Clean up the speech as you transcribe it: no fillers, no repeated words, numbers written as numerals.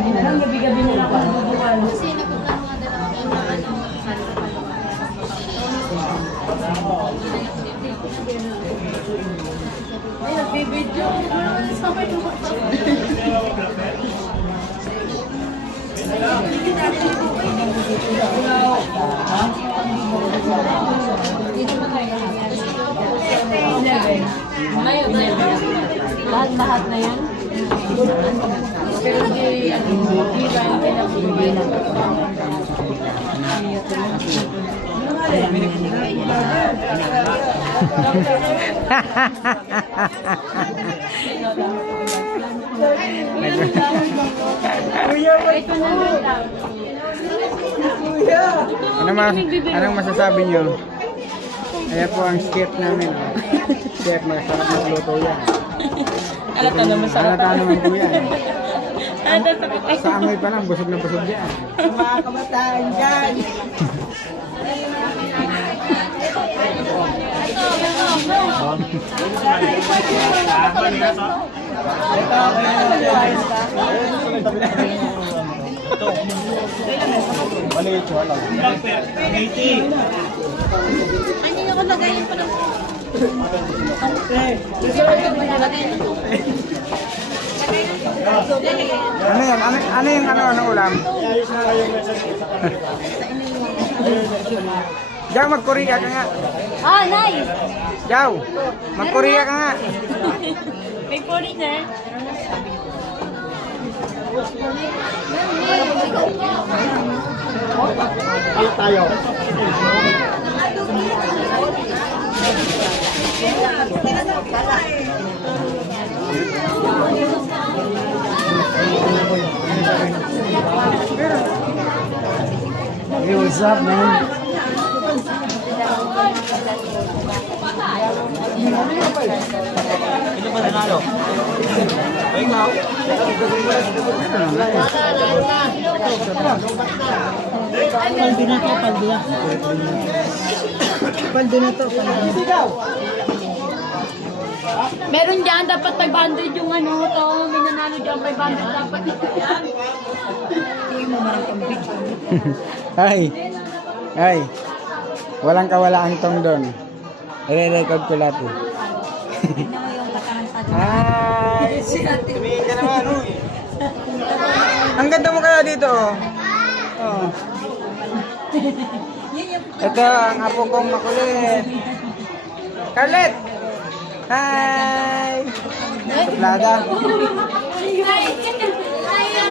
Alam, gabi-gabi nila ako nabubukan. Kasi napunta mga dalawang na ano, Ay, nagbibidyo. Sabay ko. Ngayon, lahat na yan. Pero di, hindi ba yung pinag-ibig lang. Anong masasabi nyo? Ayan po ang chef namin. Chef, masarap magluto yan. Alata naman sa Halata naman po yan. Alata sa kapay. Sa amoy pa lang, busog na busog yan. Mga kabataan dyan. Maliit siya lang. hindi ako lagayin pa ng Ano yan? Ano yung ano ulam? Jaw, mag-Korea ka nga. Ah, nice! Jaw, mag-Korea ka nga. May foreigner. Tayo. Hey, what's up, man? Ito ba nanalo? Ay, ikaw? Paldo na to, paldo na. Paldo na to, paldo na. Meron dyan, dapat 500 yung ano to. May nanalo dyan, 500 dapat. Hindi mo marang pang-video. Ay. Ay. Walang kawalaan tong doon. I-record ko lahat eh. Tignan mo yung katangan sa Ay, tumingin ka naman, uy. Ang ganda mo kaya dito, oh. Oh. Ito, ang apo kong makulit. Carlet! Hi! Suplada.